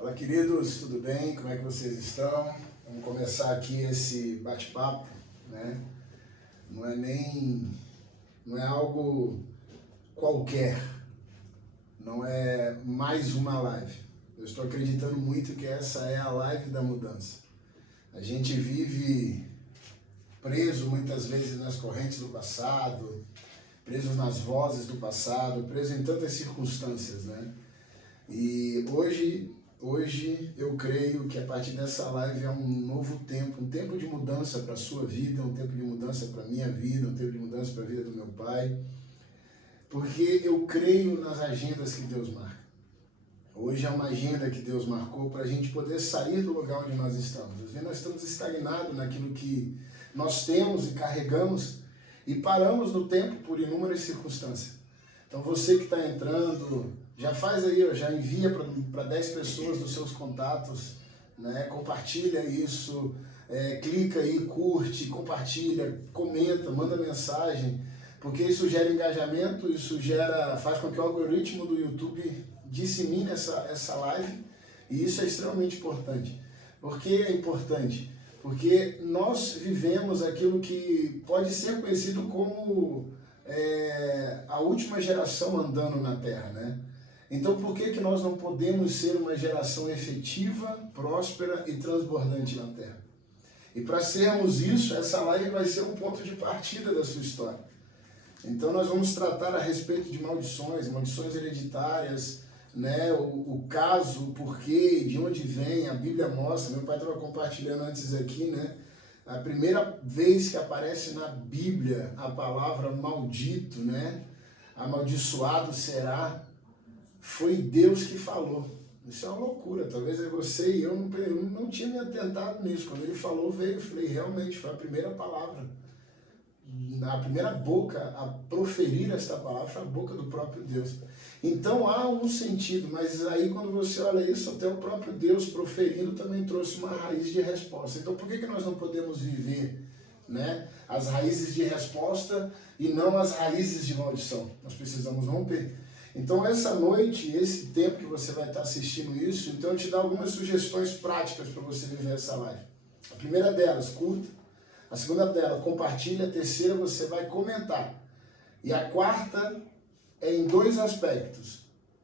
Olá, queridos, tudo bem? Como é que vocês estão? Vamos começar aqui esse bate-papo, né? Não é algo qualquer, não é mais uma live. Eu estou acreditando muito que essa é a live da mudança. A gente vive preso muitas vezes nas correntes do passado, preso nas vozes do passado, preso em tantas circunstâncias, né? E hoje eu creio que a partir dessa live é um novo tempo, um tempo de mudança para a sua vida, um tempo de mudança para a minha vida, um tempo de mudança para a vida do meu pai, porque eu creio nas agendas que Deus marca. Hoje é uma agenda que Deus marcou para a gente poder sair do lugar onde nós estamos. Às vezes nós estamos estagnados naquilo que nós temos e carregamos e paramos no tempo por inúmeras circunstâncias. Então você que está entrando, já faz aí, já envia para 10 pessoas dos seus contatos, né? Compartilha isso, clica aí, curte, compartilha, comenta, manda mensagem, porque isso gera engajamento, faz com que o algoritmo do YouTube dissemine essa live, e isso é extremamente importante. Por que é importante? Porque nós vivemos aquilo que pode ser conhecido como a última geração andando na Terra, né? Então por que nós não podemos ser uma geração efetiva, próspera e transbordante na Terra? E para sermos isso, essa live vai ser um ponto de partida da sua história. Então nós vamos tratar a respeito de maldições hereditárias, né? O caso, o porquê, de onde vem, a Bíblia mostra. Meu pai estava compartilhando antes aqui, né? A primeira vez que aparece na Bíblia a palavra maldito, né? Amaldiçoado será, foi Deus que falou. Isso é uma loucura, talvez você e eu não tinha me atentado nisso. Quando ele falou, veio, eu falei, realmente, foi a primeira palavra. A primeira boca a proferir esta palavra foi a boca do próprio Deus. Então há um sentido, mas aí quando você olha isso, até o próprio Deus proferindo também trouxe uma raiz de resposta. Então por que nós não podemos viver, né, as raízes de resposta e não as raízes de maldição? Nós precisamos romper. Então essa noite, esse tempo que você vai estar assistindo isso, então eu te dou algumas sugestões práticas para você viver essa live. A primeira delas, curta. A segunda dela, compartilha. A terceira, você vai comentar. E a quarta é em 2 aspectos: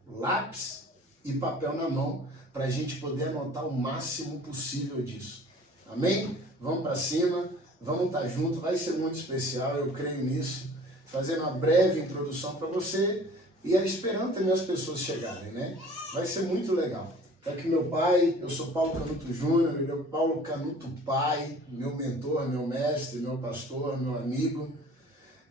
lápis e papel na mão, para a gente poder anotar o máximo possível disso. Amém? Vamos para cima, vamos estar juntos, vai ser muito especial, eu creio nisso. Fazendo uma breve introdução para você e esperando também as pessoas chegarem, né? Vai ser muito legal. Está aqui meu pai, eu sou Paulo Canuto Júnior, ele é o Paulo Canuto pai, meu mentor, meu mestre, meu pastor, meu amigo.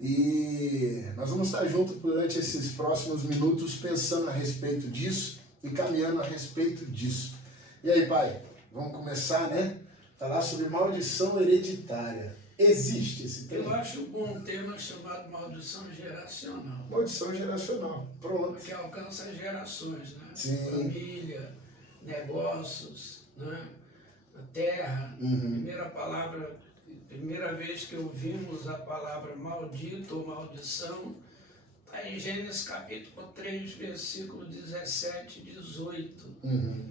E nós vamos estar juntos durante esses próximos minutos pensando a respeito disso e caminhando a respeito disso. E aí, pai, vamos começar, né? Falar sobre maldição hereditária. Existe esse tema? Eu acho um tema chamado maldição geracional. Maldição geracional, pronto. Porque alcança gerações, né? Sim. Família, negócios, né? A terra. Primeira vez que ouvimos a palavra maldito ou maldição, está em Gênesis capítulo 3, versículo 17 e 18.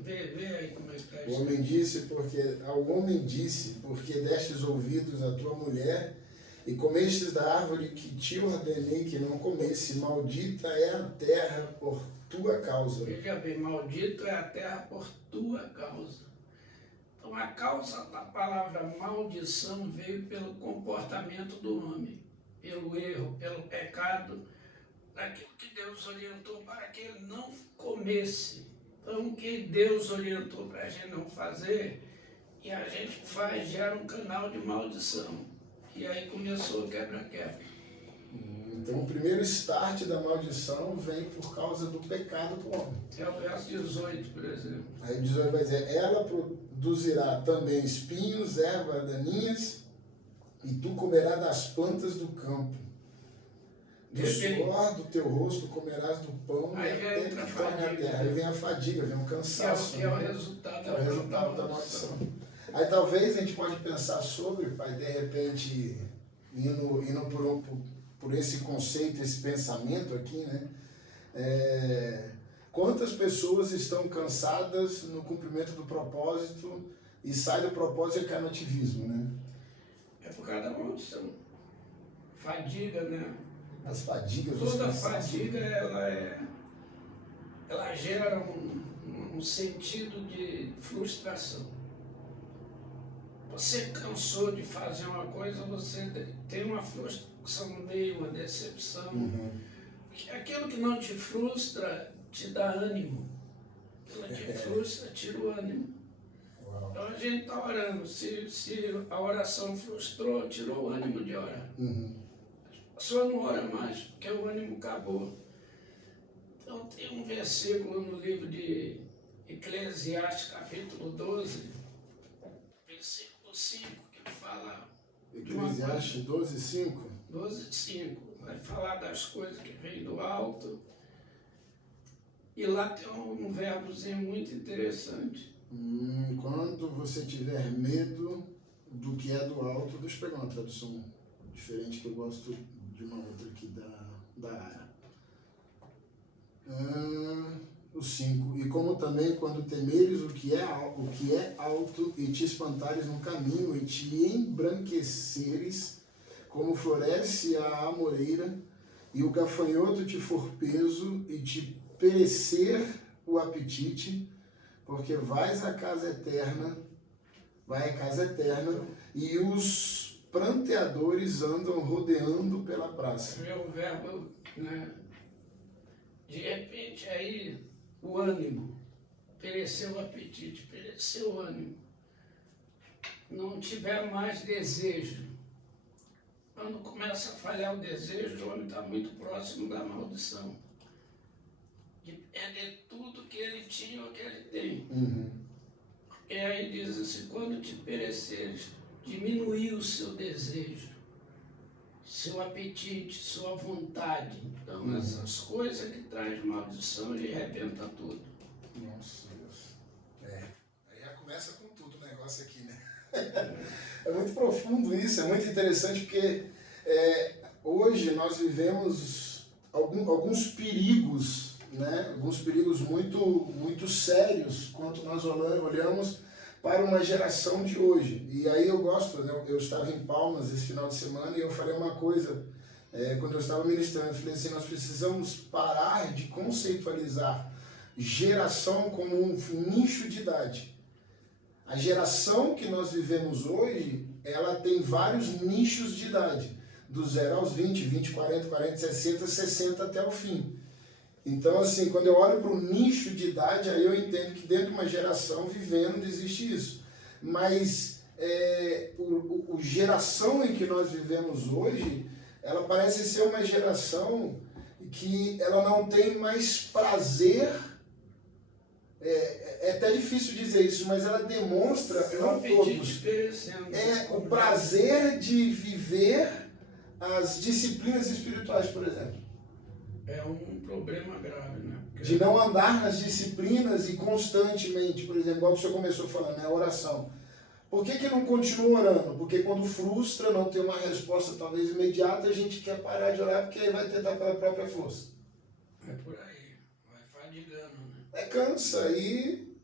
Vê aí como é que está isso. Ao homem disse, porque destes ouvidos à tua mulher, e comestes da árvore que te ordenei que não comesse, maldita é a terra por tua causa. Veja bem, maldito é a terra por tua causa. Então a causa da palavra maldição veio pelo comportamento do homem, pelo erro, pelo pecado, daquilo que Deus orientou para que ele não comesse. Então o que Deus orientou para a gente não fazer, e a gente faz, gera um canal de maldição. E aí começou o quebra-quebra. Então o primeiro start da maldição vem por causa do pecado do homem. É o verso 18, por exemplo. Aí o 18 vai dizer, ela produzirá também espinhos, ervas daninhas, e tu comerás das plantas do campo. Do suor do teu rosto comerás do pão, até que torne a terra. Aí vem a fadiga, vem o cansaço. Que é o resultado da maldição. Aí talvez a gente pode pensar sobre, pai, de repente, indo por esse conceito, esse pensamento aqui, né? Quantas pessoas estão cansadas no cumprimento do propósito e sai do propósito e cai no ativismo, né? É por causa da maldição. Fadiga, né? As fadigas, toda fadiga, ela gera um sentido de frustração. Você cansou de fazer uma coisa, você tem uma frustração no meio, uma decepção. Aquilo que não te frustra te dá ânimo. Aquilo que te frustra tira o ânimo. Uau. Então a gente está orando. Se a oração frustrou, tirou o ânimo de orar. A pessoa não ora mais, porque o ânimo acabou. Então tem um versículo no livro de Eclesiastes, capítulo 12, versículo 5, que fala... Eclesiastes 12, 5? 12, 5. Vai falar das coisas que vêm do alto. E lá tem um verbozinho muito interessante. Quando você tiver medo do que é do alto, deixa eu pegar uma tradução diferente que eu gosto de uma outra aqui da área. O 5. E como também quando temeres o que é alto e te espantares no caminho e te embranqueceres, como floresce a amoreira, e o gafanhoto te for peso e te perecer o apetite, porque vai à casa eterna, e os pranteadores andam rodeando pela praça. É o verbo, né? De repente aí o ânimo, pereceu o apetite, pereceu o ânimo. Não tiver mais desejo. Quando começa a falhar o desejo, o homem está muito próximo da maldição. De perder tudo que ele tinha ou que ele tem. E aí diz assim, quando te pereceres, diminuir o seu desejo, seu apetite, sua vontade. Então essas coisas que trazem maldição e arrebenta tudo. Nossa Deus. Aí já começa com tudo o negócio aqui, né? É muito profundo isso, é muito interessante porque hoje nós vivemos alguns perigos, né? Alguns perigos muito sérios quando nós olhamos para uma geração de hoje. E aí eu gosto, né? Eu estava em Palmas esse final de semana e eu falei uma coisa, quando eu estava ministrando, eu falei assim, nós precisamos parar de conceitualizar geração como um nicho de idade. A geração que nós vivemos hoje, ela tem vários nichos de idade, do 0 aos 20, 20, 40, 40, 60, 60 até o fim. Então, assim, quando eu olho para o nicho de idade, aí eu entendo que dentro de uma geração vivendo existe isso. Mas a geração em que nós vivemos hoje, ela parece ser uma geração que ela não tem mais prazer. É até difícil dizer isso, mas ela demonstra, não todos, o prazer de viver as disciplinas espirituais, por exemplo. É um problema grave, né? De não andar nas disciplinas e constantemente, por exemplo, igual o senhor começou falando, né, a oração. Por que não continua orando? Porque quando frustra, não tem uma resposta talvez imediata, a gente quer parar de orar porque aí vai tentar pela própria força. É por aí, vai fadigando, né? Cansa e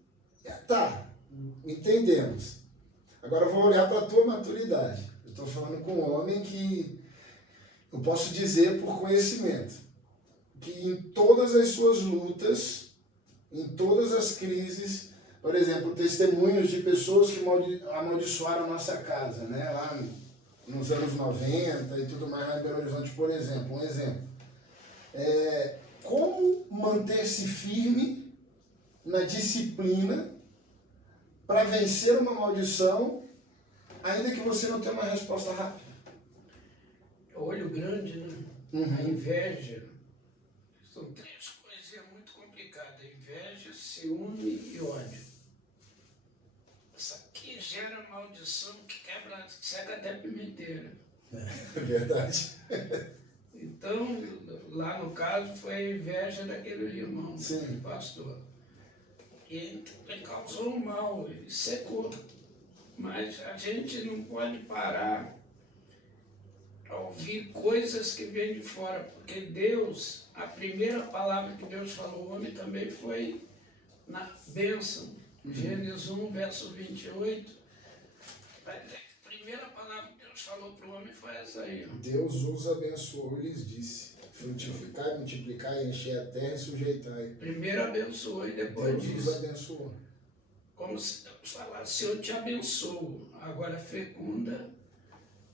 tá, entendemos. Agora eu vou olhar para a tua maturidade. Eu estou falando com um homem que eu posso dizer por conhecimento que em todas as suas lutas, em todas as crises, por exemplo, testemunhos de pessoas que amaldiçoaram a nossa casa, né? Lá nos anos 90 e tudo mais lá em Belo Horizonte, por exemplo, um exemplo. Como manter-se firme na disciplina para vencer uma maldição, ainda que você não tenha uma resposta rápida? Olho grande, né? A inveja. São três coisinhas muito complicadas. Inveja, ciúme e ódio. Isso aqui gera maldição que quebra, cega até pimenteira. É verdade. Então, lá no caso, foi a inveja daquele irmão, do pastor. E ele causou um mal, ele secou. Mas a gente não pode parar ao ouvir coisas que vêm de fora, porque Deus, a primeira palavra que Deus falou ao homem também foi na bênção. Gênesis 1, verso 28. Vai dizer que a primeira palavra que Deus falou para o homem foi essa aí. Ó. Deus os abençoou e lhes disse: frutificai, multiplicai, enchei a terra e sujeitai. Primeiro abençoou e depois Deus disse. os abençoou. Como se Deus falasse: se eu te abençoo, agora fecunda,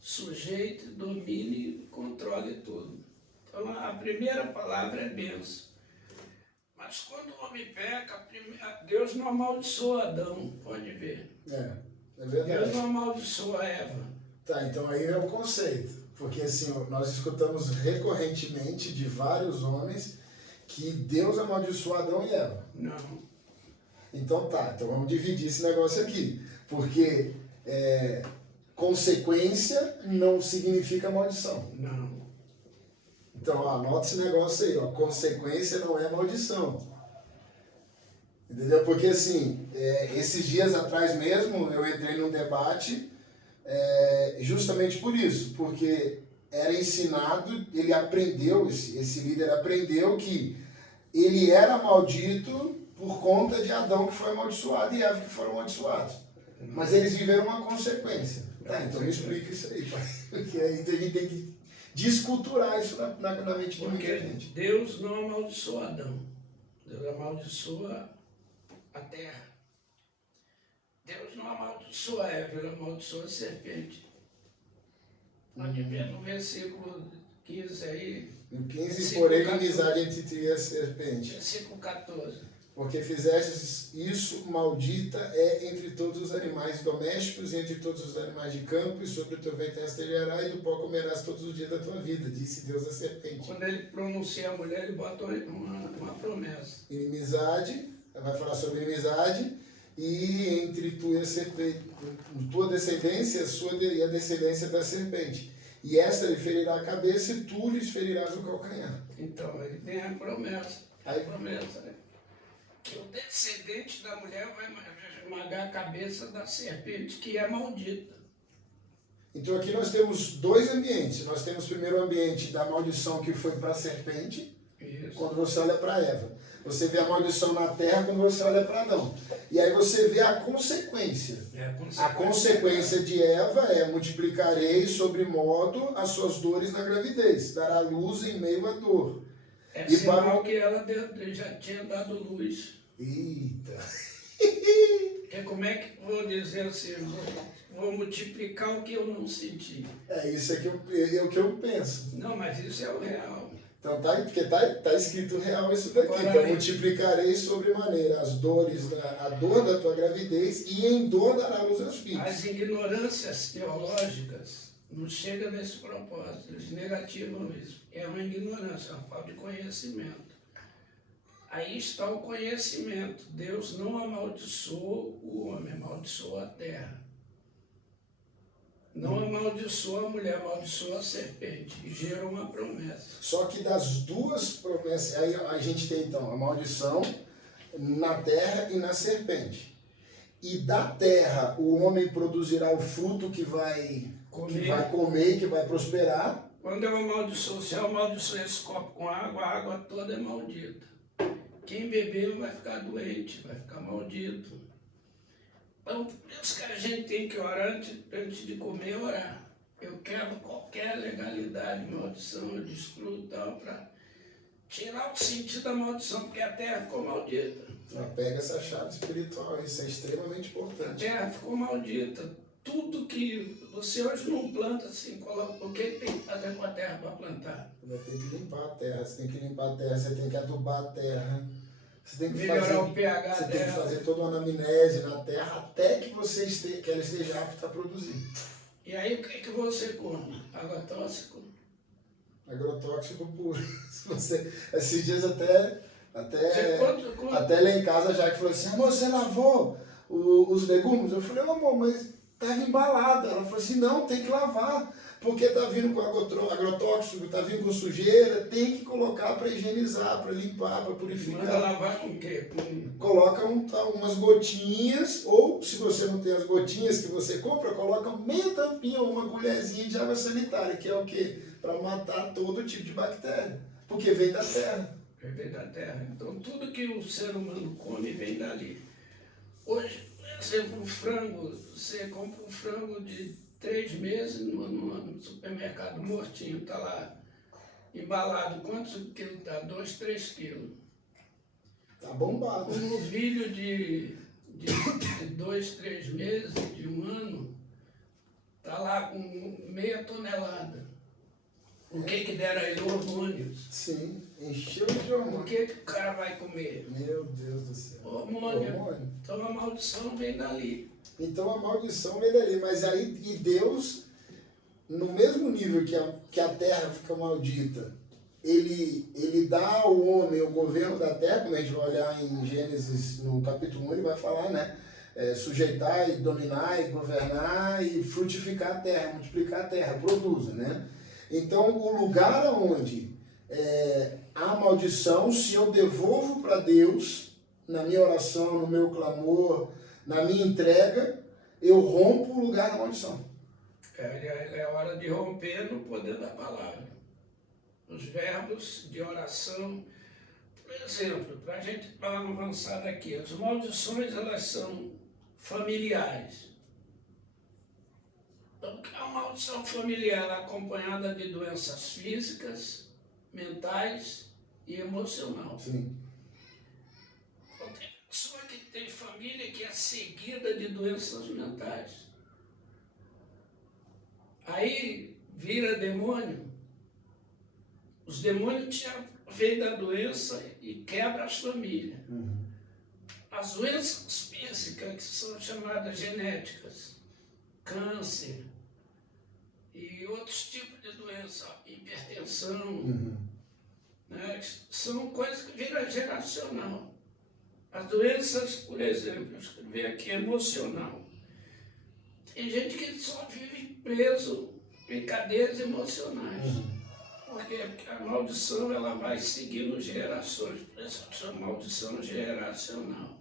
sujeite, domine e controle tudo. Então a primeira palavra é bênção. Mas quando o homem peca, Deus não amaldiçoa Adão, pode ver. É verdade. Deus não amaldiçoa Eva. Tá, então aí é o conceito. Porque assim, nós escutamos recorrentemente de vários homens que Deus amaldiçoou Adão e Eva. Não. Então então vamos dividir esse negócio aqui. Porque consequência não significa maldição. Não. Então, ó, anota esse negócio aí, ó. Consequência não é maldição. Entendeu? Porque assim, esses dias atrás mesmo, eu entrei num debate justamente por isso. Porque era ensinado, ele aprendeu, esse líder aprendeu que ele era maldito por conta de Adão que foi amaldiçoado e Eva que foram amaldiçoados. Mas eles viveram uma consequência. Tá, então me explica isso aí, pai. Porque aí a gente tem que desculturar isso na mente de muita gente. Deus não amaldiçoa Adão. Deus amaldiçoa a terra. Deus não amaldiçoa Eva, ele amaldiçoa a serpente. Pode ver no versículo 15 aí. No 15, porém, inimizade entre ti e a serpente. Versículo 14. Porque fizestes isso, maldita é entre todos os animais domésticos e entre todos os animais de campo, e sobre o teu ventre rastejará, e do pó comerás todos os dias da tua vida, disse Deus à serpente. Quando ele pronuncia a mulher, ele bota uma promessa. Inimizade, vai falar sobre inimizade, e entre tu e a serpente, tua descendência e a descendência da serpente. E esta lhe ferirá a cabeça, e tu lhes ferirás o calcanhar. Então, ele tem a promessa. A promessa, né? Que o descendente da mulher vai esmagar a cabeça da serpente, que é maldita. Então aqui nós temos dois ambientes. Nós temos primeiro o ambiente da maldição que foi para a serpente, Isso. Quando você olha para Eva. Você vê a maldição na terra quando você olha para Adão. E aí você vê a consequência. A consequência de Eva é: multiplicarei sobre modo as suas dores na gravidez, dará luz em meio à dor. É sinal que ela já tinha dado luz. Eita! Porque como é que vou dizer assim, vou multiplicar o que eu não senti? Isso é o que eu penso. Não, mas isso é o real. Então porque tá escrito real isso daqui. Agora, então multiplicarei sobremaneira a dor da tua gravidez, e em dor dará luz aos filhos. As ignorâncias teológicas não chegam nesse propósito, eles negativam isso. É uma ignorância, é uma falta de conhecimento. Aí está o conhecimento. Deus não amaldiçoou o homem, amaldiçoou a terra. Não amaldiçoou a mulher, amaldiçoou a serpente. E gerou uma promessa. Só que das duas promessas, aí a gente tem então a maldição na terra e na serpente. E da terra o homem produzirá o fruto que vai comer e que vai prosperar. Quando eu amaldiçoo, se eu amaldiçoar esse copo com água, a água toda é maldita. Quem beber vai ficar doente, vai ficar maldito. Então, por isso que a gente tem que orar antes de comer, orar. Eu quero qualquer legalidade, maldição, eu destruo tal, para tirar o sentido da maldição, porque a terra ficou maldita. Pega essa chave espiritual, isso é extremamente importante. A terra ficou maldita. Tudo que você hoje não planta assim, o que tem que fazer com a terra para plantar? Vai ter que limpar a terra, você tem que limpar a terra, você tem que adubar a terra. Você tem que melhorar o pH você dela. tem que fazer toda uma anamnese na terra até que ela esteja apta a produzir. E aí o que você come? Agrotóxico? Agrotóxico puro. Esses dias até lá em casa já que falou assim: amor, você lavou os legumes? Eu falei: amor, mas estava embalada. Ela falou assim, não, tem que lavar, porque está vindo com agrotóxico, está vindo com sujeira, tem que colocar para higienizar, para limpar, para purificar. Manda lavar com o quê? Coloca umas gotinhas, ou se você não tem as gotinhas que você compra, coloca meia tampinha ou uma colherzinha de água sanitária, que é o quê? Para matar todo tipo de bactéria, porque vem da terra. Vem da terra. Então tudo que o ser humano come vem dali. Hoje, por exemplo, o frango, você compra um frango de 3 meses no supermercado mortinho, está lá embalado. Quantos quilos dá? 2, 3 quilos. Tá bombado. Um novilho de 2, 3 meses, de um ano, está lá com meia tonelada. O que deram a ele? Hormônios. Sim, encheu de O hormônio. que o cara vai comer? Meu Deus do céu. Hormônio. Então a maldição vem dali. Então a maldição vem dali. Mas aí, e Deus, no mesmo nível que a terra fica maldita, ele dá ao homem o governo da terra. Quando a gente vai olhar em Gênesis, no capítulo 1, ele vai falar, né? Sujeitar e dominar e governar e frutificar a terra, multiplicar a terra, produza, né? Então, o lugar onde há maldição, se eu devolvo para Deus, na minha oração, no meu clamor, na minha entrega, eu rompo o lugar da maldição. É hora de romper no poder da palavra. Os verbos de oração. Por exemplo, para a gente avançar daqui, as maldições elas são familiares. Então, a maldição familiar é acompanhada de doenças físicas, mentais e emocional. Sim. Então, tem pessoa que tem família que é seguida de doenças mentais. Aí vira demônio. Os demônios vêm da doença e quebram as famílias. Uhum. As doenças físicas, que são chamadas genéticas, câncer e outros tipos de doença, hipertensão, né, são coisas que viram geracional. As doenças, por exemplo, eu escrevi aqui, emocional. Tem gente que só vive preso em cadeias emocionais. Por quê? Porque a maldição ela vai seguindo gerações. Por isso chama maldição geracional.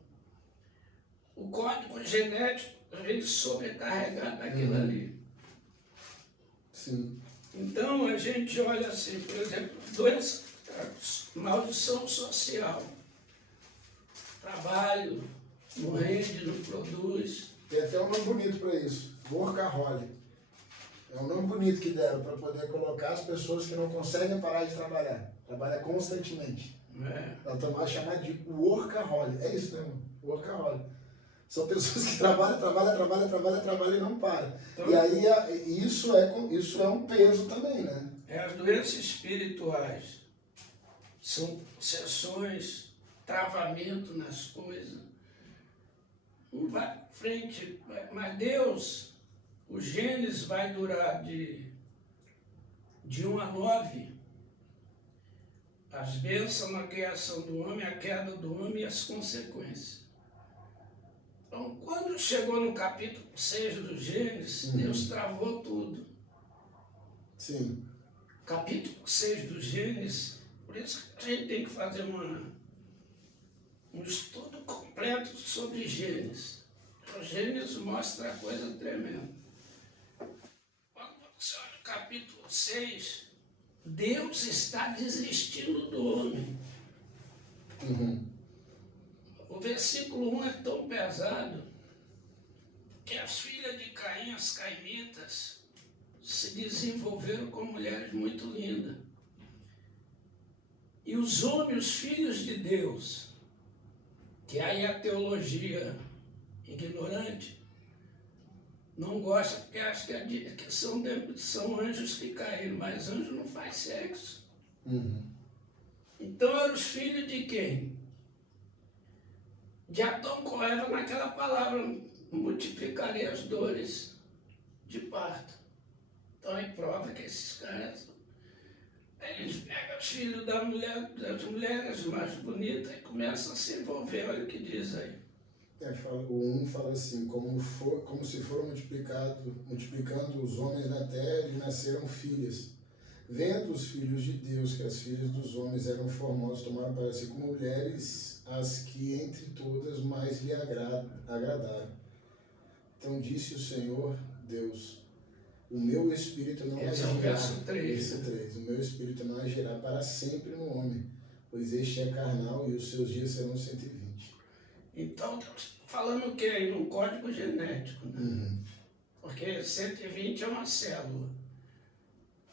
O código genético vem sobrecarregado daquilo ali. Sim. Então a gente olha assim, por exemplo, doença, maldição social. Trabalho, não rende, não produz. Tem até um nome bonito para isso, workaholic. É um nome bonito que deram para poder colocar as pessoas que não conseguem parar de trabalhar. Trabalha constantemente. Ela também é chamada de workaholic. É isso mesmo, workaholic. São pessoas que trabalham e não param. Então, e aí isso é um peso também, né? As doenças espirituais são obsessões, travamento nas coisas. Não vai para frente, mas Deus, o Gênesis vai durar de 1 a 9. As bênçãos na criação do homem, a queda do homem e as consequências. Então, quando chegou no capítulo 6 do Gênesis, Deus travou tudo. Sim. Capítulo 6 do Gênesis, por isso que a gente tem que fazer um estudo completo sobre Gênesis. O Gênesis mostra a coisa tremenda. Quando você olha o capítulo 6, Deus está desistindo do homem. O versículo 1 é tão pesado que as filhas de Caim, as cainitas, se desenvolveram como mulheres muito lindas. E os homens, os filhos de Deus, que aí a teologia ignorante, não gosta porque acha que são anjos que caíram, mas anjo não faz sexo. Então eram os filhos de quem? De Adão com Eva naquela palavra, multiplicarei as dores de parto. Então é prova que esses caras, eles pegam os filhos das mulheres mais bonitas e começam a se envolver, olha o que diz aí. O 1 fala assim, como se foram multiplicando os homens na terra e nasceram filhas. Vendo os filhos de Deus que as filhas dos homens eram formosas, tomaram para si como mulheres as que entre todas mais lhe agradaram. Então disse o Senhor Deus, o meu espírito não Esse é o agirá, verso 3. verso 3, o meu espírito não agirá para sempre no homem, pois este é carnal e os seus dias serão 120. Então, Deus falando o que aí? No código genético, né? Uhum. Porque 120 é uma célula.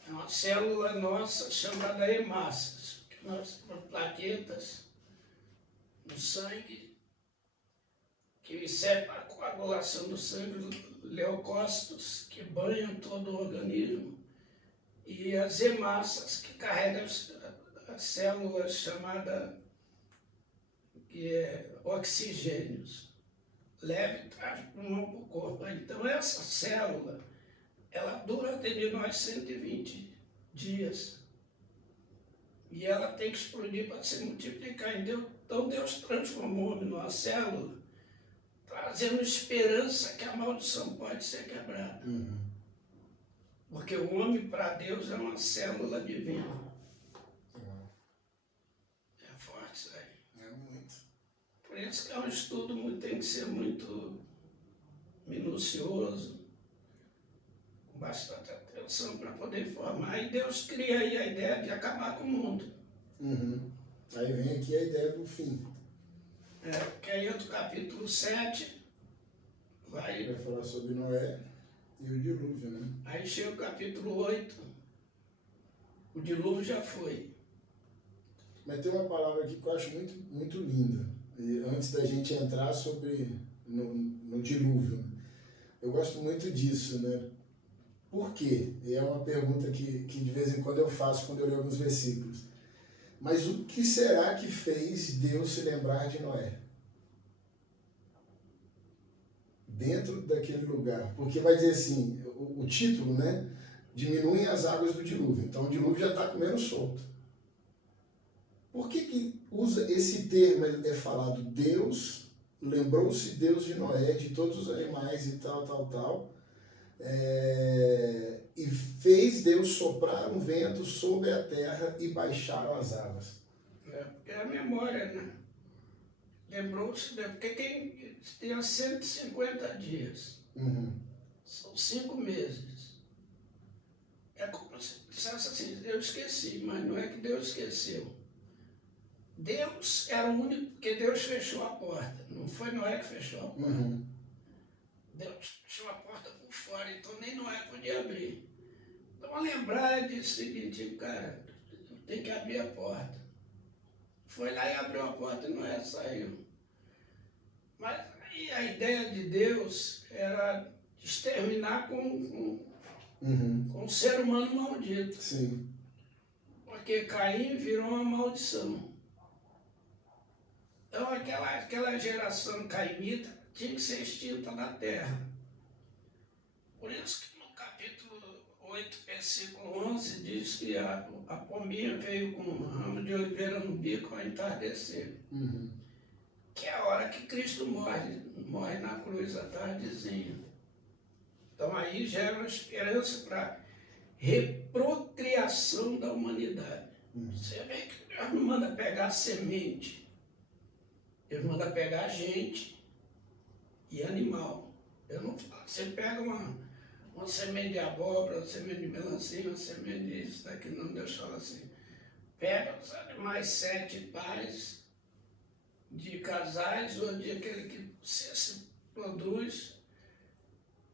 É uma célula nossa chamada hemácias, que nós temos plaquetas no sangue, que serve para a coagulação do sangue, leucócitos, que banham todo o organismo, e as hemácias, que carregam as células chamadas oxigênios, leve e traz pulmão para o corpo. Então essa célula, ela dura de nós 120 dias. E ela tem que explodir para se multiplicar. Então Deus transformou o homem numa célula, trazendo esperança que a maldição pode ser quebrada. Uhum. Porque o homem, para Deus, é uma célula divina. É forte isso aí. É muito. Por isso que é um estudo tem que ser muito minucioso, com bastante atenção para poder formar. E Deus cria aí a ideia de acabar com o mundo. Uhum. Aí vem aqui a ideia do fim. Que aí outro capítulo 7 vai falar sobre Noé e o dilúvio, né? Aí chega o capítulo 8, o dilúvio já foi. Mas tem uma palavra aqui que eu acho muito, muito linda. E antes da gente entrar no dilúvio, eu gosto muito disso, né? Por quê? E é uma pergunta que de vez em quando eu faço quando eu leio alguns versículos. Mas o que será que fez Deus se lembrar de Noé? Dentro daquele lugar. Porque vai dizer assim, o título, né? Diminuem as águas do dilúvio. Então o dilúvio já está comendo solto. Por que usa esse termo, é falado Deus, lembrou-se Deus de Noé, de todos os animais e tal, e fez Deus soprar um vento sobre a terra e baixaram as águas. Porque é a memória, né? Lembrou-se, né? Porque quem tem 150 dias, são 5 meses. É como se dissesse assim, eu esqueci, mas não é que Deus esqueceu. Deus era o único, porque Deus fechou a porta, não foi Noé que fechou a porta. Deus fechou a porta por fora, então nem Noé podia abrir. Então a lembrar disse o seguinte, cara, tem que abrir a porta. Foi lá e abriu a porta e Noé saiu. Mas aí a ideia de Deus era exterminar com o ser humano maldito. Sim. Porque Caim virou uma maldição. Então aquela geração caimita tinha que ser extinta da terra. Por isso que no capítulo 8, versículo 11, diz que a pombinha veio com um ramo de oliveira no bico ao entardecer. Que é a hora que Cristo morre na cruz, à tardezinha. Então aí gera uma esperança para reprocriação da humanidade. Você vê que Deus não manda pegar semente, Deus manda pegar gente e animal. Eu não falo, você pega uma semente de abóbora, uma semente de melancia, uma semente disso, daqui não, Deus fala assim, pega os animais 7 pares de casais ou de aquele que você se produz,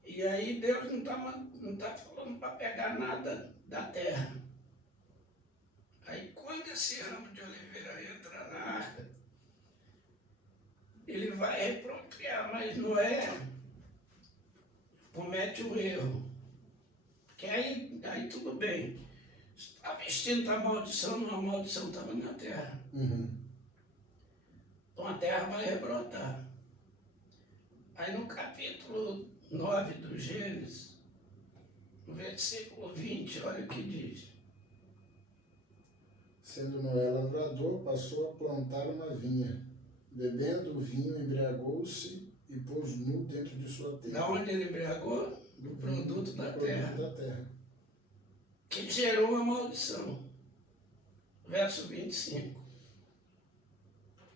e aí Deus não tá falando para pegar nada da terra. Aí quando esse ramo de oliveira entra na arca, ele vai reprocriar, mas Noé comete o erro. Porque aí tudo bem. Estava extinta a maldição, não, a maldição estava na terra. Então a terra vai rebrotar. Aí no capítulo 9 do Gênesis, no versículo 20, olha o que diz. Sendo Noé lavrador, passou a plantar uma vinha, bebendo o vinho, embriagou-se e pôs nu dentro de sua tenda. Da onde ele embriagou? Do produto da terra. Da terra. Que gerou uma maldição. Verso 25.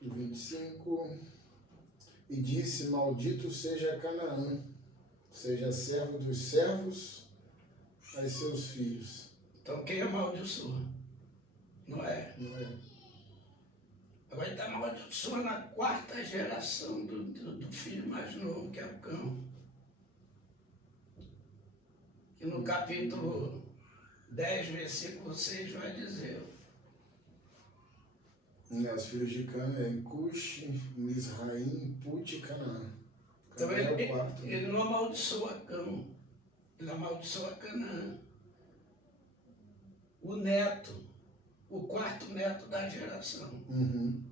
E 25. E disse: Maldito seja Canaã, seja servo dos servos a seus filhos. Então quem amaldiçoa? Noé. Noé. Agora ele está amaldiçoando a quarta geração do filho mais novo, que é o Cão. E no capítulo 10, versículo 6, vai dizer: Os filhos de Canaã, Cush, Misraim, Put e Canaã. Então Canaã é o quarto. ele não amaldiçoa Cão, ele amaldiçoa Canaã. O neto, o quarto neto da geração. Uhum.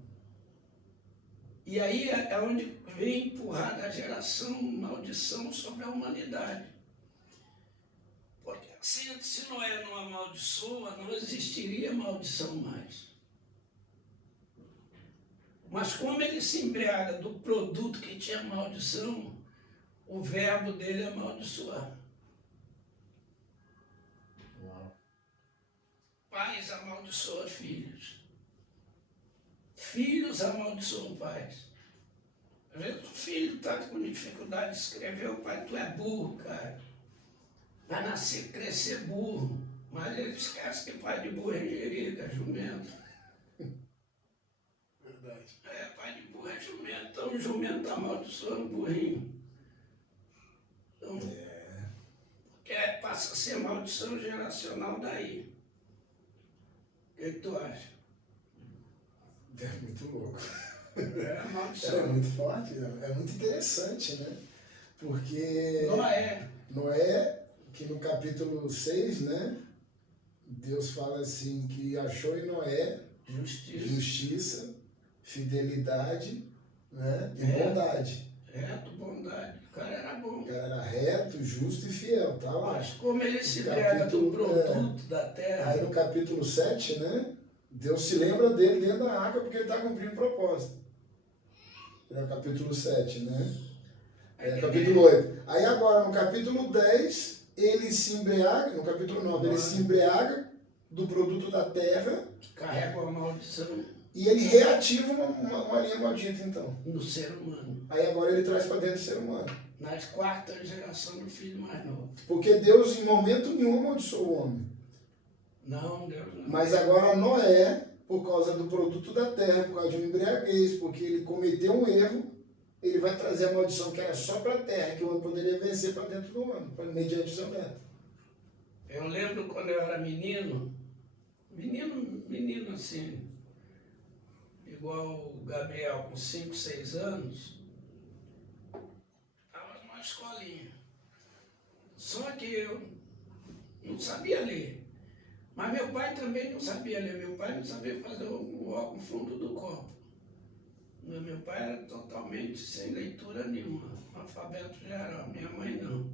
E aí é onde vem empurrada a geração, maldição sobre a humanidade. Porque se Noé não amaldiçoa, não existiria maldição mais. Mas como ele se embriaga do produto que tinha maldição, o verbo dele é amaldiçoar. Uau. Pais amaldiçoam filhos. Filhos amaldiçoam pais. Às vezes o filho está com dificuldade de escrever, o pai, tu é burro, cara. Vai nascer, crescer burro. Mas ele esquece que pai de burro é jerica, jumento. Verdade. Pai de burro é jumento, então o jumento está amaldiçoando o burrinho. Então, passa a ser maldição geracional daí. O que tu acha? É muito louco. É maldição. É muito forte, é muito interessante, né? Porque Noé, que no capítulo 6, né? Deus fala assim que achou em Noé justiça, fidelidade, né? E bondade. Reto, bondade. O cara era bom. O cara era reto, justo e fiel, tá lá. Mas como ele se embriaga do produto da terra. Aí no capítulo 7, né? Deus se lembra dele dentro da arca porque ele está cumprindo o propósito. É o capítulo 7, né? Capítulo 8. Aí agora no capítulo 10, ele se embriaga, no capítulo 9, ele se embriaga do produto da terra. Carrega uma maldição. E ele reativa uma linha maldita, então. No ser humano. Aí agora ele traz para dentro do ser humano. Nas quarta geração do filho mais novo. Porque Deus em momento nenhum amaldiçoou o homem. Não, Deus não. Mas agora Noé, por causa do produto da terra, por causa de uma embriaguez, porque ele cometeu um erro, ele vai trazer a maldição que era só para a terra, que o homem poderia vencer para dentro do homem, mediante o seu neto. Eu lembro quando eu era menino assim, igual o Gabriel, com 5, 6 anos, estava numa escolinha. Só que eu não sabia ler. Mas meu pai também não sabia ler. Meu pai não sabia fazer o O com fundo do copo. Meu pai era totalmente sem leitura nenhuma, alfabeto geral. Minha mãe não.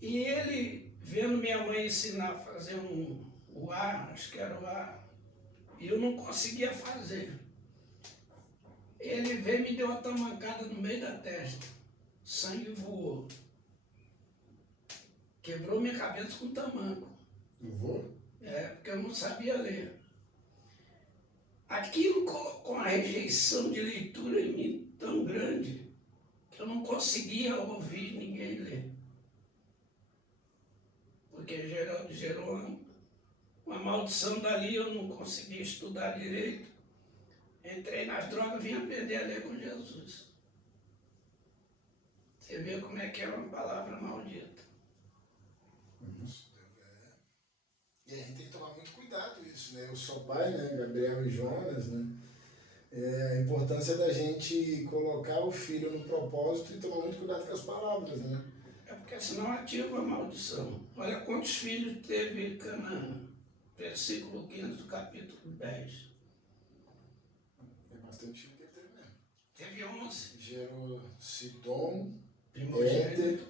E ele, vendo minha mãe ensinar a fazer o A, acho que era o A, e eu não conseguia fazer. Ele veio e me deu uma tamancada no meio da testa. Sangue voou. Quebrou minha cabeça com tamanco. Voou? Porque eu não sabia ler. Aquilo colocou uma rejeição de leitura em mim tão grande que eu não conseguia ouvir ninguém ler. Porque gerou uma maldição dali, eu não conseguia estudar direito. Entrei nas drogas, vim aprender a ler com Jesus. Você vê como é que é uma palavra maldita. E a gente tem que tomar muito cuidado com isso, né? Eu sou pai, né? Gabriel e Jonas, né? A importância da gente colocar o filho no propósito e tomar muito cuidado com as palavras, né? Porque senão ativa a maldição. Olha quantos filhos teve Canaã. Versículo 15 do capítulo 10. É bastante filho que ele teve mesmo. Teve 11. Gerou Sidom, Primogênito.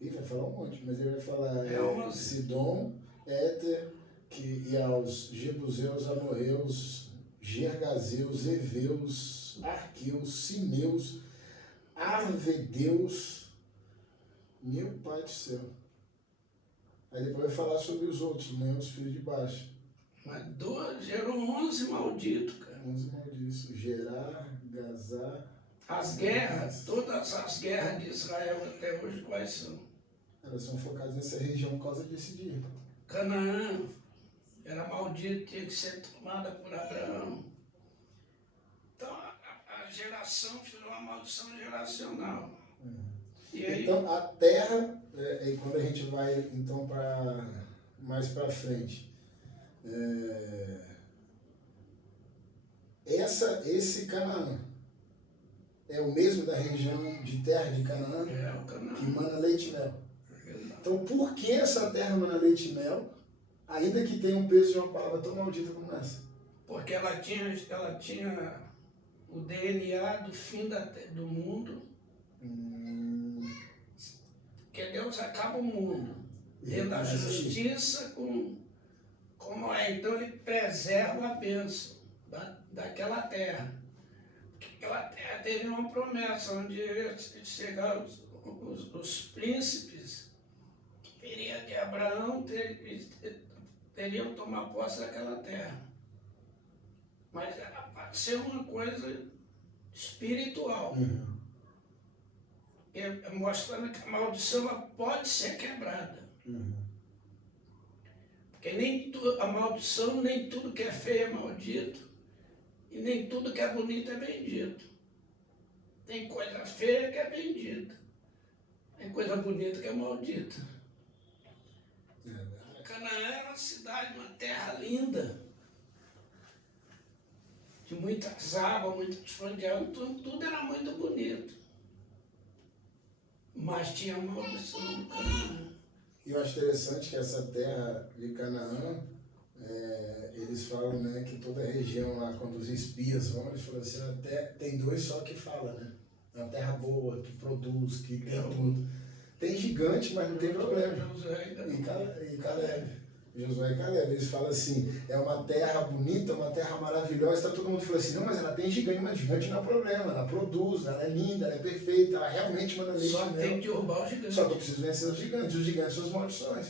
Ele vai falar um monte, mas ele vai falar 11. Sidom, Éter, e aos Jebuseus, Amorreus, Gergazeus, Eveus, Arqueus, Sineus, Arvedeus, meu Pai do céu. Aí depois vai falar sobre os outros, né? Os filhos de baixo. Mas gerou 11 malditos, cara. 11 malditos. Gerar, Gazar. As guerras, todas as guerras de Israel até hoje, quais são? Elas são focadas nessa região por causa desse dia. Canaã era maldito, tinha que ser tomada por Abraão. Então a geração virou uma maldição geracional. E aí, então a terra, e quando a gente vai então mais para frente, esse Canaã é o mesmo da região de terra de Canaã, o Canaã. Que mana leite e mel. Então por que essa terra mana leite e mel, ainda que tenha um peso de uma palavra tão maldita como essa? Porque ela tinha o DNA do fim do mundo. Que Deus acaba o mundo. Tendo a justiça como é. Então ele preserva a bênção daquela terra. Porque aquela terra teria uma promessa, onde chegar os príncipes que viria de Abraão teriam tomar posse daquela terra. Mas era para ser uma coisa espiritual. Mostrando que a maldição ela pode ser quebrada. Porque a maldição, nem tudo que é feio é maldito, e nem tudo que é bonito é bendito. Tem coisa feia que é bendita, tem coisa bonita que é maldita. Canaã era uma cidade, uma terra linda, de muitas águas, muitas fontes de água, tudo era muito bonito. Mas tinha maldição no Canaã. E eu acho interessante que essa terra de Canaã, eles falam, né, que toda a região lá, quando os espias vão, eles falam assim, até tem dois só que falam, né? Uma terra boa, que produz, que tem tudo. Tem gigante, mas não tem problema. E Caleb. Josué e Caleb, eles falam assim, é uma terra bonita, uma terra maravilhosa, tá todo mundo falando assim, não, mas ela tem gigante, mas gigante não é problema, ela produz, ela é linda, ela é perfeita, ela realmente manda leite. Só tem que derrubar os gigantes. Só que eu preciso vencer os gigantes são as maldições.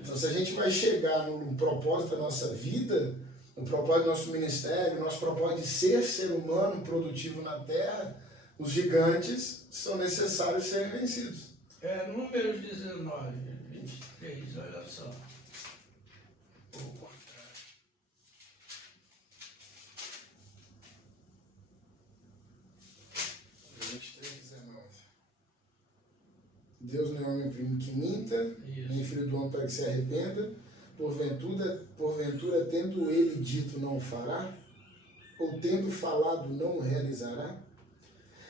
Então se a gente vai chegar no propósito da nossa vida, no propósito do nosso ministério, no nosso propósito de ser humano produtivo na terra, os gigantes são necessários serem vencidos. Números 19, 23, olha só. Deus não é homem que minta, nem filho do homem para que se arrependa. Porventura, tendo ele dito, não fará, ou tendo falado, não realizará.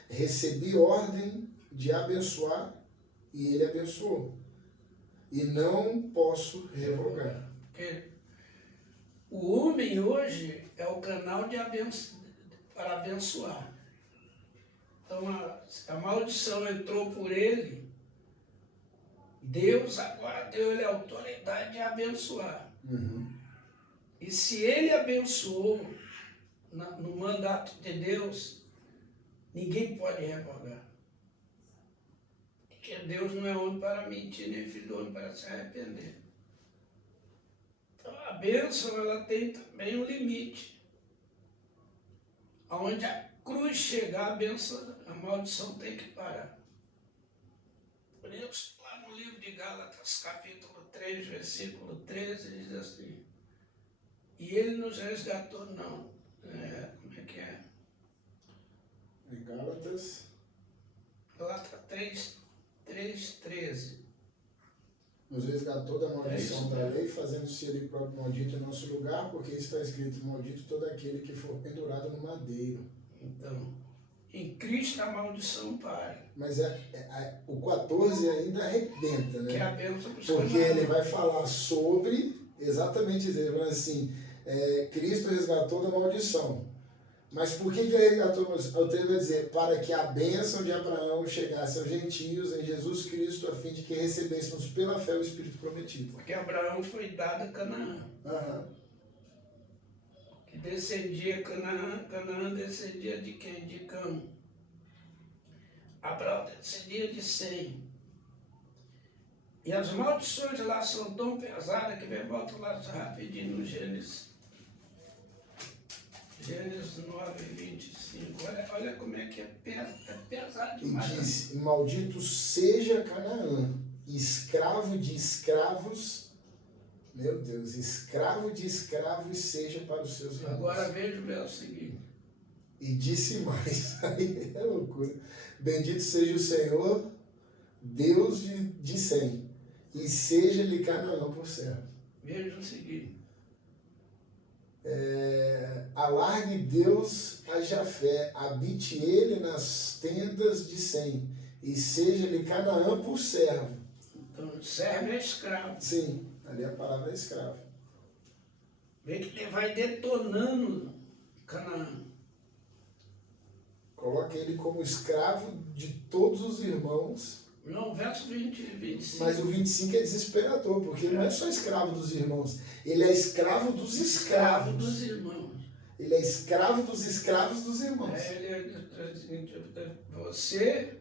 Recebi ordem de abençoar, e ele abençoou. E não posso revogar. Porque o homem hoje é o canal para abençoar. Então a maldição entrou por ele. Deus agora deu ele a autoridade de abençoar. E se ele abençoou no mandato de Deus, ninguém pode revogar. Porque Deus não é homem para mentir, nem filho do homem para se arrepender. Então a bênção ela tem também um limite. Onde a cruz chegar, a maldição tem que parar. Por isso, lá no livro de Gálatas, capítulo 3, versículo 13, diz assim, e ele nos resgatou, não. Como é que é? Gálatas 3, 13. Nos resgatou da maldição da lei, fazendo-se ele próprio maldito em nosso lugar, porque está escrito, maldito todo aquele que for pendurado no madeiro. Então, em Cristo a maldição para. Mas o 14 ainda arrebenta, né? Que é a bênção para porque ele vai falar sobre, exatamente isso, ele vai assim, Cristo resgatou da maldição. Mas por que o texto vai dizer? Para que a bênção de Abraão chegasse aos gentios em Jesus Cristo, a fim de que recebêssemos pela fé o Espírito prometido. Porque Abraão foi dado a Canaã. Que descendia Canaã. Canaã descendia de quem? De Cã. Abraão descendia de Sem. E as maldições lá são tão pesadas que vem volta lá rapidinho no Gênesis. Gênesis 9, 25. Olha como é que é pesado demais. E diz, maldito seja Canaã, escravo de escravos, meu Deus, escravo de escravos seja para os seus irmãos. Agora veja o verso seguinte. E disse mais, aí é loucura, bendito seja o Senhor, Deus de Sem, e seja-lhe Canaã por servo. Veja o seguinte. Alargue Deus a Jafé, habite ele nas tendas de Sem, e seja-lhe Canaã por servo. Então, servo é escravo. Sim, ali a palavra é escravo. Vê que ele vai detonando Canaã. Coloca ele como escravo de todos os irmãos. Não, verso 20 e 25. Mas o 25 é desesperador, porque ele não é só escravo dos irmãos, ele é escravo dos escravos. Dos irmãos. Ele é escravo dos escravos dos irmãos. Você,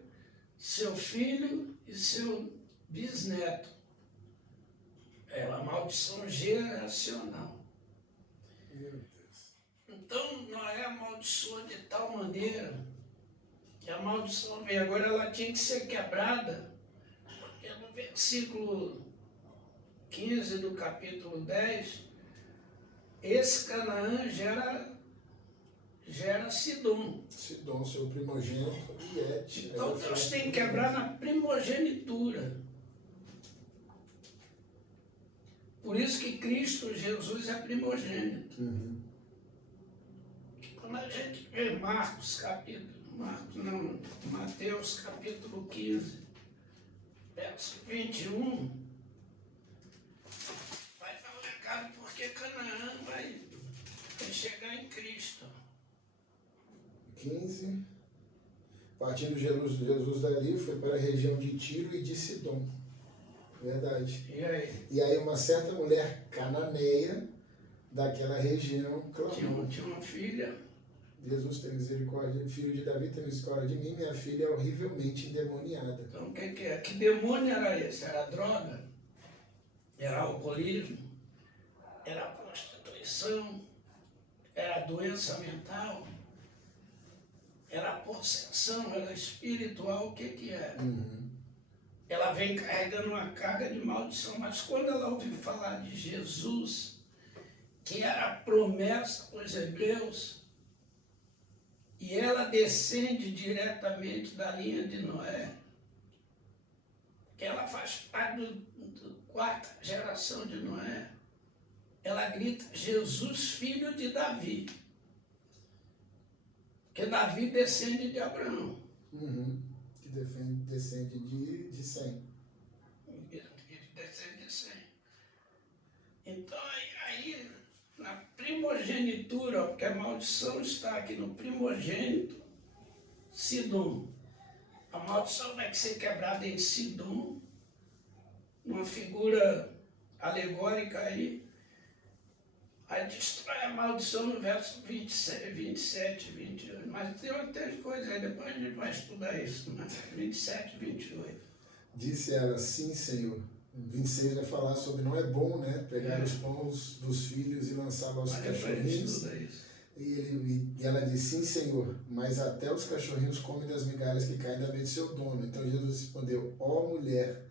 seu filho e seu bisneto. É uma maldição geracional. Meu Deus. Então, Noé amaldiçoou de tal maneira que a maldição veio. Agora ela tinha que ser quebrada, porque no versículo 15 do capítulo 10, esse Canaã gera Sidom. Sidom, seu primogênito, e Et. Então Deus tem que quebrar na primogenitura. Por isso que Cristo Jesus é primogênito. Quando a gente vê Mateus capítulo 15, verso 21, vai dar um recado porque Canaã vai chegar em Cristo. 15. Partindo Jesus dali, foi para a região de Tiro e de Sidom. Verdade. E aí uma certa mulher cananeia daquela região clamou. Tinha uma filha. Jesus tem misericórdia, filho de Davi tem misericórdia de mim, minha filha é horrivelmente endemoniada. Então o que é? Que demônio era esse? Era droga? Era alcoolismo? Era prostituição? Era doença mental? Era possessão? Era espiritual? O que é? Ela vem carregando uma carga de maldição, mas quando ela ouviu falar de Jesus, que era a promessa para os hebreus, e ela descende diretamente da linha de Noé, que ela faz parte da quarta geração de Noé, ela grita, Jesus, filho de Davi. Porque Davi descende de Abraão. Que descende de Sem. Descende de Sem. Então, aí, na primogenitura, porque a maldição está aqui no primogênito, Sidom. A maldição vai ser quebrada em Sidom, uma figura alegórica aí. Aí destrói a maldição no verso 27 e 28. Mas tem outras coisas aí, depois a gente vai estudar isso, né? 27 e 28. Disse ela, sim, Senhor. 26 vai falar sobre não é bom, né? Pegar os pães dos filhos e lançá-los aos cachorrinhos. E ela disse, sim, Senhor, mas até os cachorrinhos comem das migalhas que caem da mesa de seu dono. Então Jesus respondeu, ó mulher,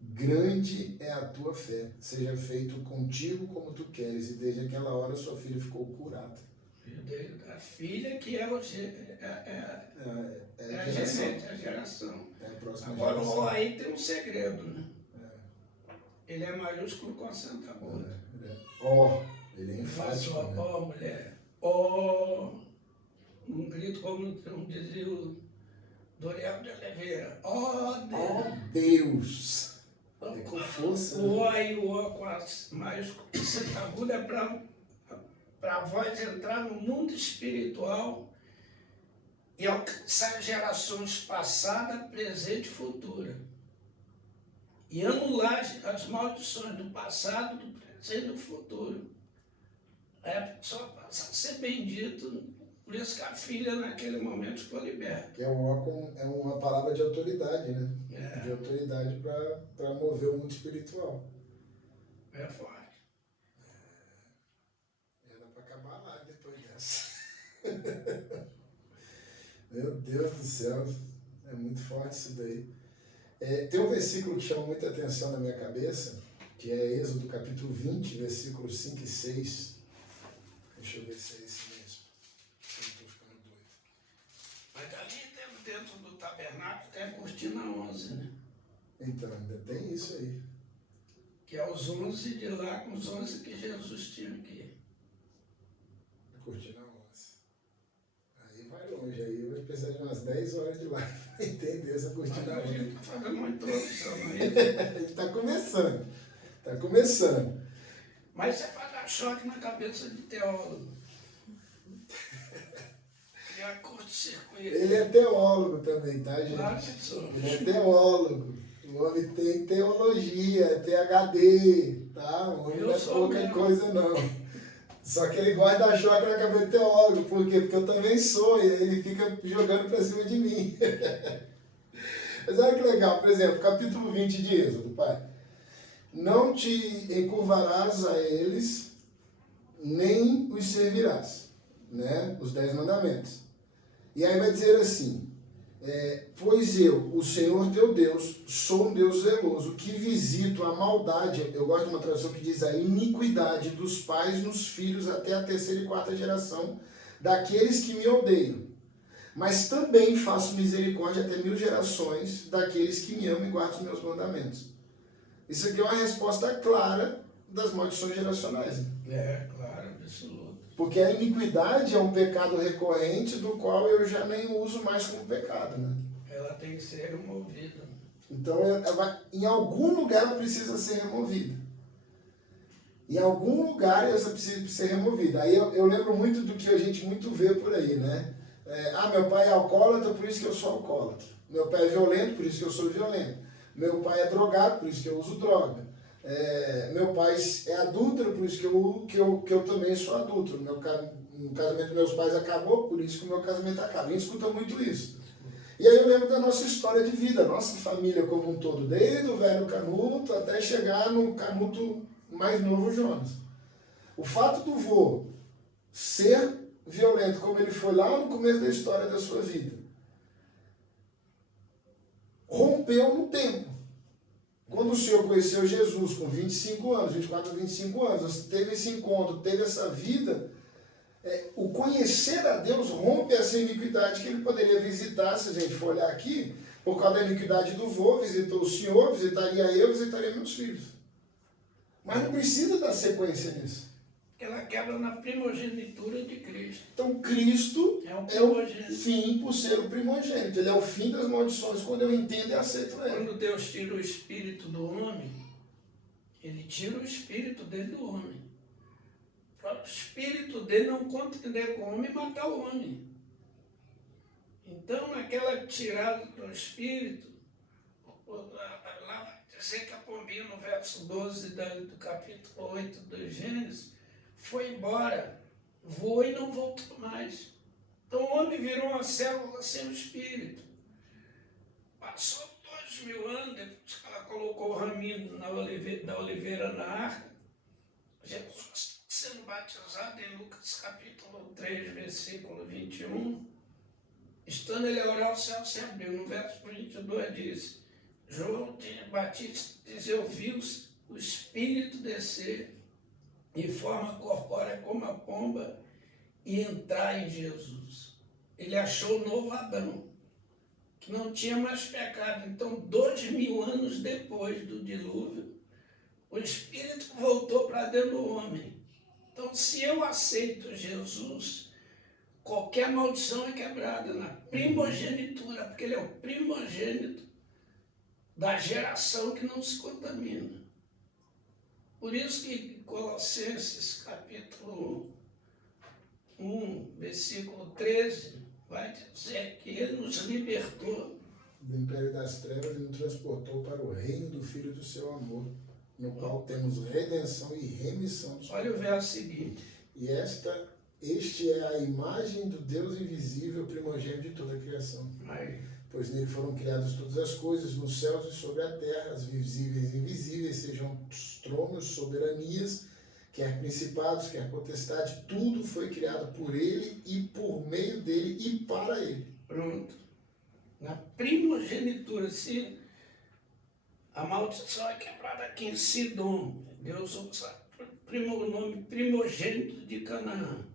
grande é a tua fé, seja feito contigo como tu queres. E desde aquela hora sua filha ficou curada. A filha que é a geração. É a próxima Agora, geração. aí tem um segredo, né? Ele é maiúsculo com acento agudo. Ele é enfático, né? Ó, mulher. Ó, um grito como dizia o Dorival de Oliveira. Ó, Deus. É com força. O ó e o ó com maiúsculo com acento agudo é para a voz entrar no mundo espiritual. espiritual e alcançar gerações passadas, presente e futura. E anular as maldições do passado, do presente e do futuro. Aí a pessoa passa a ser bendito, por isso que a filha naquele momento ficou liberta. Que é uma palavra de autoridade, né? É. De autoridade para mover o mundo espiritual. É forte. Era para acabar lá depois dessa. Meu Deus do céu, é muito forte isso daí. Tem um versículo que chama muita atenção na minha cabeça, que é Êxodo capítulo 20, versículos 5 e 6. Deixa eu ver se é esse mesmo. Se eu não estou ficando doido. Mas ali dentro do tabernáculo tem a cortina 11, né? Então, ainda tem isso aí. Que é os 11 de lá com os 11 que Jesus tinha aqui. A cortina 11. Aí vai longe, aí vai precisar de umas 10 horas de live para entender essa cortina 11. A gente está fazendo uma introdução aí. Está começando. Está começando. Mas é para dar choque na cabeça de teólogo. E a curto-circuito. Ele é teólogo também, tá, gente? Claro que sou. Ele é teólogo. O homem tem teologia, PhD, tá? O homem não é pouca coisa, não. Só que ele gosta de dar choque na cabeça do teólogo. Por quê? Porque eu também sou, e aí ele fica jogando pra cima de mim. Mas olha que legal, por exemplo, capítulo 20 de Êxodo, pai. Não te encurvarás a eles, nem os servirás, né? Os 10 mandamentos. E aí vai dizer assim, pois eu, o Senhor teu Deus, sou um Deus zeloso, que visito a maldade, eu gosto de uma tradução que diz a iniquidade dos pais nos filhos até a 3ª e 4ª geração, daqueles que me odeiam. Mas também faço misericórdia até 1000 gerações daqueles que me amam e guardam os meus mandamentos. Isso aqui é uma resposta clara das maldições geracionais. É, claro, absoluto. Porque a iniquidade é um pecado recorrente do qual eu já nem uso mais como pecado, né? Ela tem que ser removida. Então, em algum lugar ela precisa ser removida. Em algum lugar ela precisa ser removida. Aí eu lembro muito do que a gente muito vê por aí, né? Meu pai é alcoólatra, por isso que eu sou alcoólatra. Meu pai é violento, por isso que eu sou violento. Meu pai é drogado, por isso que eu uso droga. Meu pai é adúltero, por isso que eu também sou adúltero. O casamento dos meus pais acabou, por isso que o meu casamento acaba. A gente escuta muito isso. E aí eu lembro da nossa história de vida, nossa família como um todo, desde o velho Canuto até chegar no Canuto mais novo, Jonas. O fato do vô ser violento como ele foi lá no começo da história da sua vida, rompeu no tempo. Quando o Senhor conheceu Jesus com 25 anos, 24 a 25 anos, você teve esse encontro, teve essa vida, o conhecer a Deus rompe essa iniquidade que ele poderia visitar, se a gente for olhar aqui, por causa da iniquidade do vô, visitou o Senhor, visitaria eu, visitaria meus filhos. Mas não precisa dar sequência nisso. Ela quebra na primogenitura de Cristo. Então Cristo é o fim por ser o primogênito. Ele é o fim das maldições quando eu entendo e aceito ele. Quando Deus tira o espírito do homem, ele tira o espírito dele do homem. Para o espírito dele não contender com o homem e matar o homem. Então, naquela tirada do espírito, lá vai dizer que a pombinha no verso 12 do capítulo 8 do Gênesis foi embora, voou e não voltou mais. Então o homem virou uma célula sem o espírito. Passou 2000 anos, depois que ela colocou o raminho da oliveira na arca, Jesus sendo batizado em Lucas capítulo 3, versículo 21, estando ele a orar, o céu se abriu. No verso 22 diz, João Batista diz, eu vi o Espírito descer em forma corpórea como a pomba e entrar em Jesus. Ele achou o novo Adão, que não tinha mais pecado. Então, 2000 anos depois do dilúvio, o Espírito voltou para dentro do homem. Então, se eu aceito Jesus, qualquer maldição é quebrada na primogenitura, porque ele é o primogênito da geração que não se contamina. Por isso que Colossenses capítulo 1, versículo 13, vai dizer que ele nos libertou do império das trevas e nos transportou para o reino do Filho do seu amor, no qual temos redenção e remissão dos Olha o verso seguinte. E este é a imagem do Deus invisível, primogênito de toda a criação. Aí. Pois nele foram criadas todas as coisas, nos céus e sobre a terra, as visíveis e invisíveis, sejam tronos, soberanias, quer principados, quer potestade, tudo foi criado por ele e por meio dele e para ele. Pronto. Na primogenitura, se a maldição é quebrada aqui em Sidom, Deus usa o nome primogênito de Canaã.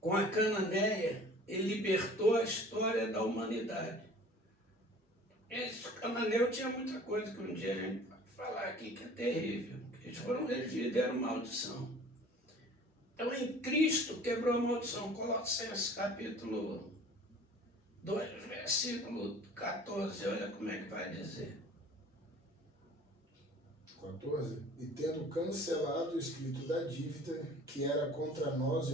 Com a Cananeia, ele libertou a história da humanidade. Esse cananeu tinha muita coisa que um dia a gente pode falar aqui que é terrível. Eles deram maldição. Então, em Cristo, quebrou a maldição. Colossenses, capítulo 2, versículo 14, olha como é que vai dizer. 14. E tendo cancelado o escrito da dívida, que era contra nós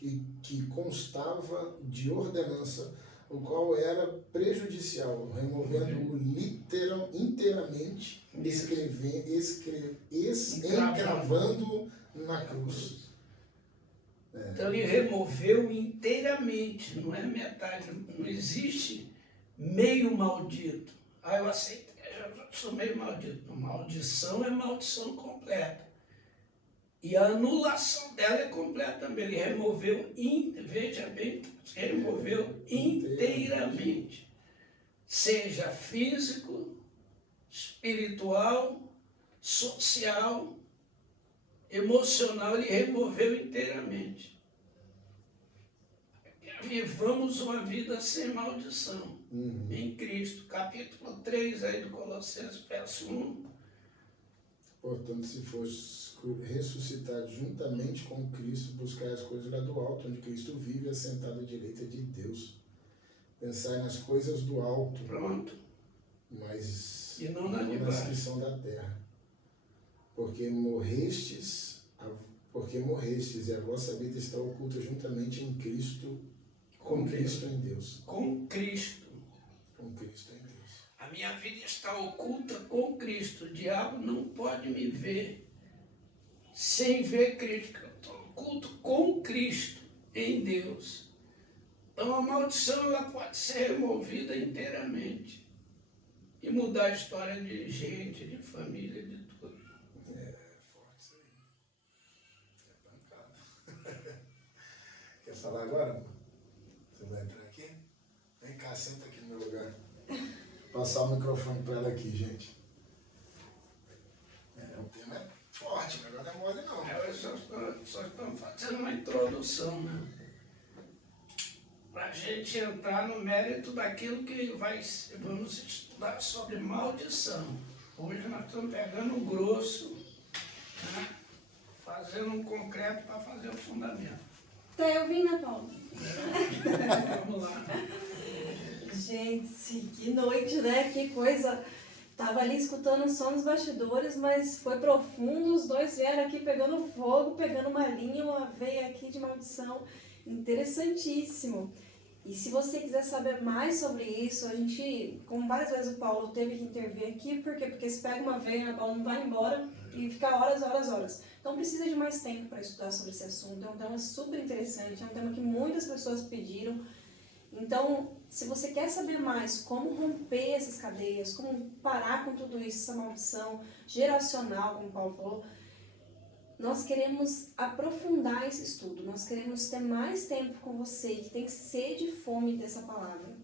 e que constava de ordenança, o qual era prejudicial, removendo-o inteiramente, encravando-o na cruz. Então ele removeu inteiramente, não é metade, não existe meio maldito. Ah, eu aceito, eu sou meio maldito. Maldição é maldição completa. E a anulação dela é completa também. Ele removeu, veja bem, removeu inteiramente. Seja físico, espiritual, social, emocional, ele removeu inteiramente. Vivamos uma vida sem maldição, em Cristo. Capítulo 3 aí do Colossenses, verso 1. Portanto, se fosse ressuscitado juntamente com Cristo, buscai as coisas lá do alto, onde Cristo vive, assentado à direita de Deus. Pensai nas coisas do alto. Pronto. Mas E não na de nas baixo. que são da terra. Porque morrestes e a vossa vida está oculta juntamente em Cristo, com Cristo em Deus. Com Cristo. Com Cristo em Deus. A minha vida está oculta com Cristo. O diabo não pode me ver sem ver Cristo, porque eu estou oculto com Cristo em Deus. Então a maldição ela pode ser removida inteiramente e mudar a história de gente, de família, de tudo. É forte isso aí. É pancada. Quer falar agora? Você vai entrar aqui? Vem cá, senta aqui no meu lugar. Vou passar o microfone para ela aqui, gente. O tema é forte, o negócio não é mole não. Só estamos fazendo uma introdução, né? Para a gente entrar no mérito daquilo que vamos estudar sobre maldição. Hoje nós estamos pegando o grosso, né? Fazendo um concreto para fazer o fundamento. Tá ouvindo, né, Paulo? Vamos lá. Gente, que noite, né? Que coisa. Tava ali escutando só nos bastidores, mas foi profundo. Os dois vieram aqui pegando fogo, pegando uma linha, uma veia aqui de maldição. Interessantíssimo. E se você quiser saber mais sobre isso, a gente, como várias vezes o Paulo teve que intervir aqui, por quê? Porque se pega uma veia, o Paulo não vai embora e fica horas. Então precisa de mais tempo para estudar sobre esse assunto. É um tema super interessante, é um tema que muitas pessoas pediram. Então, se você quer saber mais como romper essas cadeias, como parar com tudo isso, essa maldição geracional, como o Paulo falou, nós queremos aprofundar esse estudo, nós queremos ter mais tempo com você, que tem sede e fome dessa palavra.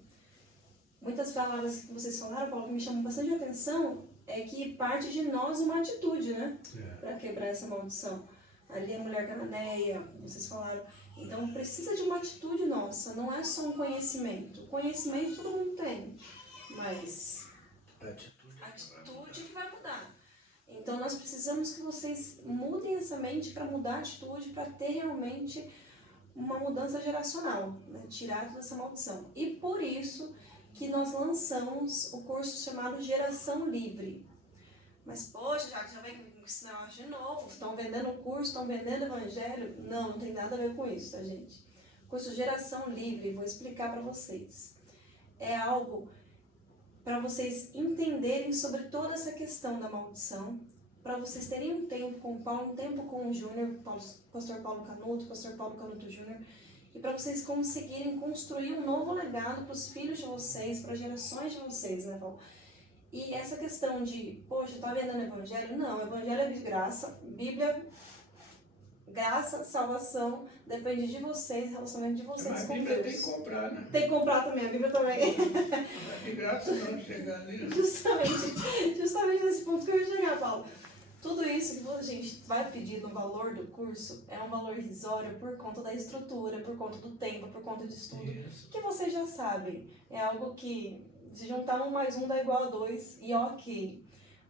Muitas palavras que vocês falaram, Paulo, que me chamam bastante atenção, é que parte de nós uma atitude, né? Para quebrar essa maldição. Ali a mulher cananeia, vocês falaram. Então precisa de uma atitude nossa, não é só um conhecimento. Conhecimento todo mundo tem, mas atitude que vai mudar. Então nós precisamos que vocês mudem essa mente para mudar a atitude, para ter realmente uma mudança geracional, né? Tirar toda essa maldição. E por isso que nós lançamos o curso chamado Geração Livre. Mas, poxa, já vem com esse negócio de novo, estão vendendo o curso, estão vendendo o evangelho. Não tem nada a ver com isso, tá, gente? curso Geração Livre, vou explicar para vocês. É algo para vocês entenderem sobre toda essa questão da maldição, para vocês terem um tempo com o Paulo, um tempo com o Júnior, pastor Paulo Canuto, pastor Paulo Canuto Júnior, e para vocês conseguirem construir um novo legado para os filhos de vocês, para as gerações de vocês, né, Paulo? E essa questão de, poxa, tá vendendo evangelho? Não, evangelho é de graça, Bíblia, graça, salvação, depende de vocês, relacionamento de vocês Mas a com Bíblia Deus. tem que comprar, né? Tem que comprar também, a Bíblia também. Não é de graça não chegar ali. Justamente nesse ponto que eu ia chegar, Paulo. Tudo isso que a gente vai pedir no valor do curso é um valor irrisório por conta da estrutura, por conta do tempo, por conta de estudo, Isso. que vocês já sabem. É algo que, se juntar 1 mais 1 dá igual a 2 e ok.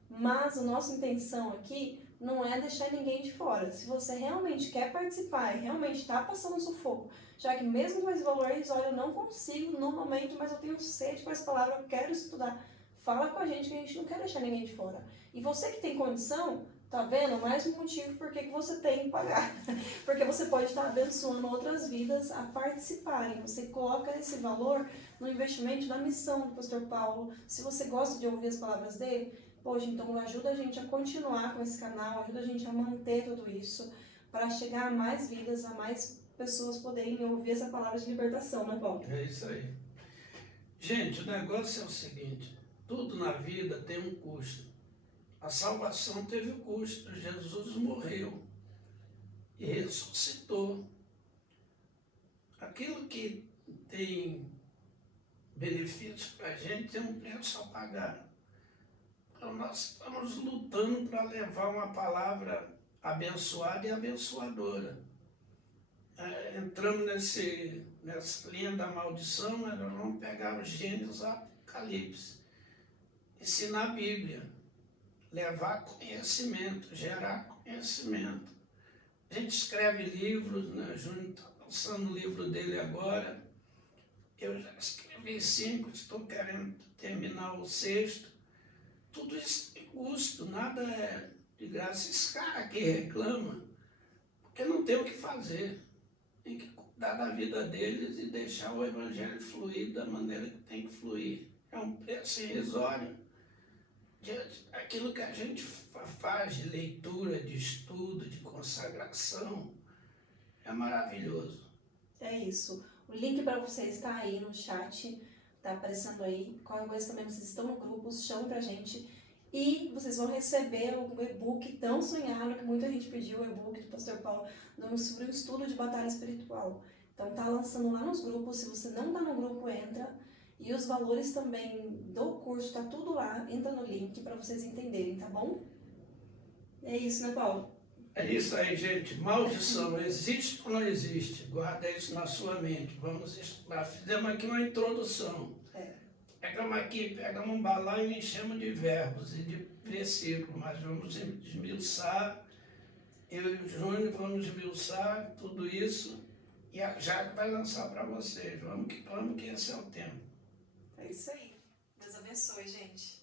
Mas a nossa intenção aqui não é deixar ninguém de fora. Se você realmente quer participar e realmente está passando sufoco, já que mesmo com esse valor irrisório eu não consigo no momento, mas eu tenho sede com essa palavra, eu quero estudar, fala com a gente que a gente não quer deixar ninguém de fora. E você que tem condição, tá vendo? Mais um motivo por que você tem que pagar. Porque você pode estar abençoando outras vidas a participarem. Você coloca esse valor no investimento da missão do pastor Paulo. Se você gosta de ouvir as palavras dele, poxa, então ajuda a gente a continuar com esse canal, ajuda a gente a manter tudo isso, para chegar a mais vidas, a mais pessoas poderem ouvir essa palavra de libertação, né, Paulo? É isso aí. Gente, o negócio é o seguinte, tudo na vida tem um custo. A salvação teve custo, Jesus morreu e ressuscitou. Aquilo que tem benefício para a gente tem um preço a pagar. Então nós estamos lutando para levar uma palavra abençoada e abençoadora. Entramos nessa linha da maldição, nós vamos pegar os Gênesis e Apocalipse, ensinar a Bíblia, levar conhecimento, gerar conhecimento. A gente escreve livros, né? O Júnior está lançando o livro dele agora. Eu já escrevi 5, estou querendo terminar o 6º. Tudo isso tem custo, nada é de graça. Esse cara que reclama, porque não tem o que fazer. Tem que cuidar da vida deles e deixar o evangelho fluir da maneira que tem que fluir. É um preço irrisório diante daquilo que a gente faz de leitura, de estudo, de consagração. É maravilhoso. É isso. O link para vocês está aí no chat, tá aparecendo aí. Qualquer coisa também, vocês estão no grupo, chamem pra gente. E vocês vão receber o e-book tão sonhado, que muita gente pediu, o e-book do pastor Paulo, sobre o estudo de batalha espiritual. Então tá lançando lá nos grupos, se você não tá no grupo, entra. E os valores também do curso, tá tudo lá, entra no link para vocês entenderem, tá bom? É isso, né, Paulo? É isso aí, gente. Maldição, existe ou não existe? Guarda isso na sua mente. Vamos estudar. Fizemos aqui uma introdução. Pegamos aqui, pegamos um balaio e enchemos de verbos e de versículos, mas vamos esmiuçar. Eu e o Júnior vamos esmiuçar tudo isso e a Jaque vai lançar para vocês. Vamos que esse é o tempo. É isso aí. Deus abençoe, gente.